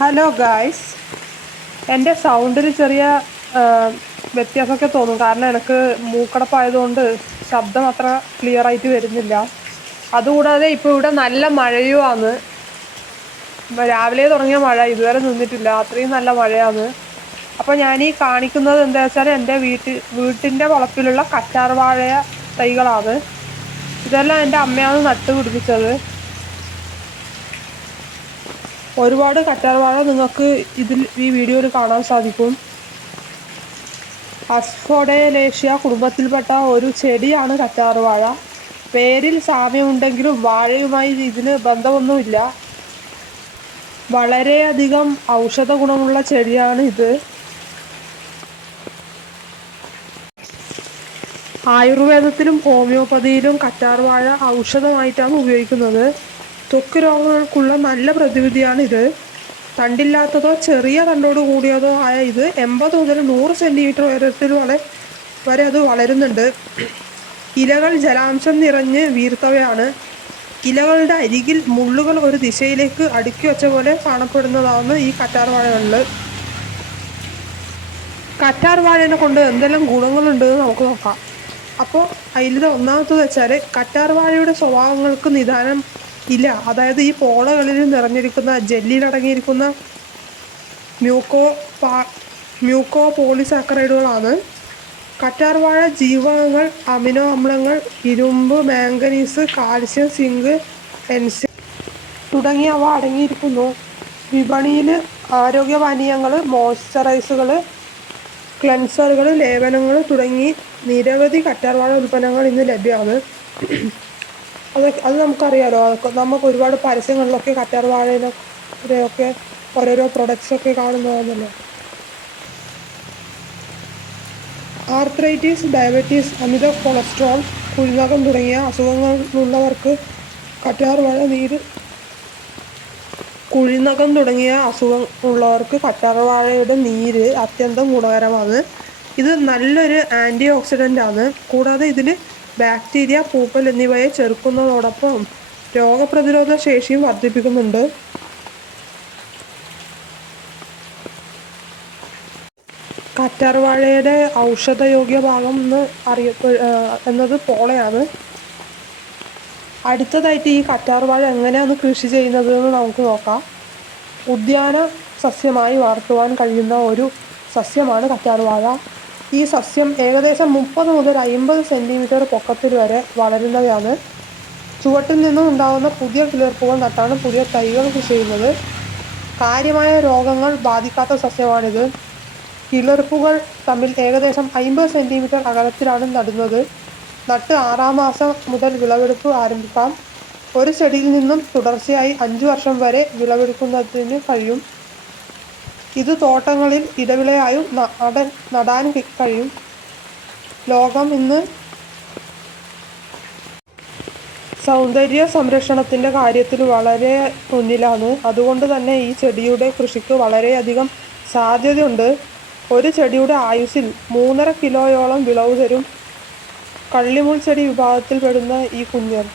Hello guys, എൻ്റെ സൗണ്ടിൽ ചെറിയ വ്യത്യാസമൊക്കെ തോന്നും. കാരണം എനിക്ക് മൂക്കടപ്പായതുകൊണ്ട് ശബ്ദം അത്ര ക്ലിയർ ആയിട്ട് വരുന്നില്ല. അതുകൂടാതെ ഇപ്പോൾ ഇവിടെ നല്ല മഴയുമാണ്. രാവിലെ തുടങ്ങിയ മഴ ഇതുവരെ നിന്നിട്ടില്ല, അത്രയും നല്ല മഴയാണ്. അപ്പോൾ ഞാൻ ഈ കാണിക്കുന്നത് എന്താ വെച്ചാൽ എൻ്റെ വീട്ടിൻ്റെ വളപ്പിലുള്ള കറ്റാർ വാഴ തൈകളാണ്. ഇതെല്ലാം എൻ്റെ അമ്മയാണ് നട്ടുപിടിപ്പിച്ചത്. ഒരുപാട് കറ്റാർവാഴ നിങ്ങൾക്ക് ഈ വീഡിയോയിൽ കാണാൻ സാധിക്കും. അസ്ഫോഡേലേഷ്യ കുടുംബത്തിൽപ്പെട്ട ഒരു ചെടിയാണ് കറ്റാർവാഴ. പേരിൽ സാമ്യമുണ്ടെങ്കിലും വാഴയുമായി ഇതിന് ബന്ധമൊന്നുമില്ല. വളരെയധികം ഔഷധ ഗുണമുള്ള ചെടിയാണ് ഇത്. ആയുർവേദത്തിലും ഹോമിയോപ്പതിയിലും കറ്റാർവാഴ ഔഷധമായിട്ടാണ് ഉപയോഗിക്കുന്നത്. ത്വക്ക് രോഗങ്ങൾക്കുള്ള നല്ല പ്രതിവിധിയാണ് ഇത്. തണ്ടില്ലാത്തതോ ചെറിയ തണ്ടോട് കൂടിയതോ ആയ ഇത് 80 മുതൽ 100 സെൻറ്റിമീറ്റർ ഉയരത്തിൽ വരെ അത് വളരുന്നുണ്ട്. ഇലകൾ ജലാംശം നിറഞ്ഞ് വീർത്തവയാണ്. ഇലകളുടെ അരികിൽ മുള്ളുകൾ ഒരു ദിശയിലേക്ക് അടുക്കി വെച്ച പോലെ കാണപ്പെടുന്നതാണ് ഈ കറ്റാർവാഴകളിൽ. കറ്റാർവാഴനെ കൊണ്ട് എന്തെല്ലാം ഗുണങ്ങളുണ്ടെന്ന് നമുക്ക് നോക്കാം. അപ്പോൾ അതിൽ ഒന്നാമത്തത് വെച്ചാൽ കറ്റാർവാഴയുടെ സ്വഭാവങ്ങൾക്ക് നിദാനം ഇല്ല. അതായത് ഈ പോളകളിൽ നിറഞ്ഞിരിക്കുന്ന ജെല്ലിലടങ്ങിയിരിക്കുന്ന മ്യൂക്കോ പോളിസാക്കറൈഡുകളാണ്. കറ്റാർവാഴ ജീവകങ്ങൾ അമിനോ അമ്ലങ്ങൾ, ഇരുമ്പ്, മാംഗനീസ്, കാൽസ്യം, സിങ്ക്, എൻസൈം തുടങ്ങിയവ അടങ്ങിയിരിക്കുന്നു. വിപണിയിൽ ആരോഗ്യപാനീയങ്ങൾ, മോയ്സ്ചറൈസുകൾ, ക്ലെൻസറുകൾ, ലേപനങ്ങൾ തുടങ്ങി നിരവധി കറ്റാർവാഴ ഉൽപ്പന്നങ്ങൾ ഇന്ന് ലഭ്യമാണ്. അത് നമുക്കറിയാലോ. നമുക്ക് ഒരുപാട് പരസ്യങ്ങളിലൊക്കെ കറ്റാർവാഴയിലൊക്കെ ഓരോരോ പ്രൊഡക്ട്സൊക്കെ കാണുന്നതാണല്ലോ. ആർത്രൈറ്റിസ്, ഡയബറ്റീസ്, അമിത കൊളസ്ട്രോൾ, കുഴിനകം തുടങ്ങിയ അസുഖങ്ങളുള്ളവർക്ക് കറ്റാർവാഴയുടെ നീര് അത്യന്തം ഗുണകരമാണ്. ഇത് നല്ലൊരു ആൻറ്റി ഓക്സിഡൻ്റ് ആണ്. കൂടാതെ ഇതിൽ ബാക്ടീരിയ, പൂപ്പൽ എന്നിവയെ ചെറുക്കുന്നതോടൊപ്പം രോഗപ്രതിരോധ ശേഷിയും വർദ്ധിപ്പിക്കുന്നുണ്ട്. കറ്റാർവാഴയുടെ ഔഷധയോഗ്യ ഭാഗം എന്നത് പോളയാണ്. അടുത്തതായിട്ട് ഈ കറ്റാർവാഴ എങ്ങനെയാണ് കൃഷി ചെയ്യുന്നത് എന്ന് നമുക്ക് നോക്കാം. ഉദ്യാന സസ്യമായി വളർത്തുവാൻ കഴിയുന്ന ഒരു സസ്യമാണ് കറ്റാർവാഴ. ഈ സസ്യം ഏകദേശം 30 മുതൽ 50 സെൻറ്റിമീറ്റർ പൊക്കത്തിൽ വരെ വളരുന്നവയാണ്. ചുവട്ടിൽ നിന്നും ഉണ്ടാകുന്ന പുതിയ കിളിർപ്പുകൾ നട്ടാണ് പുതിയ തൈകൾ കൃഷി ചെയ്യുന്നത്. കാര്യമായ രോഗങ്ങൾ ബാധിക്കാത്ത സസ്യമാണിത്. കിളിർപ്പുകൾ തമ്മിൽ ഏകദേശം 50 സെൻറ്റിമീറ്റർ അകലത്തിലാണ് നടുന്നത്. നട്ട് 6-ാം മാസം മുതൽ വിളവെടുപ്പ് ആരംഭിക്കാം. ഒരു ചെടിയിൽ നിന്നും തുടർച്ചയായി 5 വർഷം വരെ വിളവെടുക്കുന്നതിന് കഴിയും. ഇത് തോട്ടങ്ങളിൽ ഇടവിളയായും നടാൻ കഴിയും. ലോകം ഇന്ന് സൗന്ദര്യ സംരക്ഷണത്തിൻ്റെ കാര്യത്തിൽ വളരെ മുന്നിലാണ്. അതുകൊണ്ട് തന്നെ ഈ ചെടിയുടെ കൃഷിക്ക് വളരെയധികം സാധ്യതയുണ്ട്. ഒരു ചെടിയുടെ ആയുസ്സിൽ 3.5 കിലോയോളം വിളവ് തരും. കള്ളിമുൾ ചെടി വിഭാഗത്തിൽപ്പെടുന്ന ഈ കുഞ്ഞൻ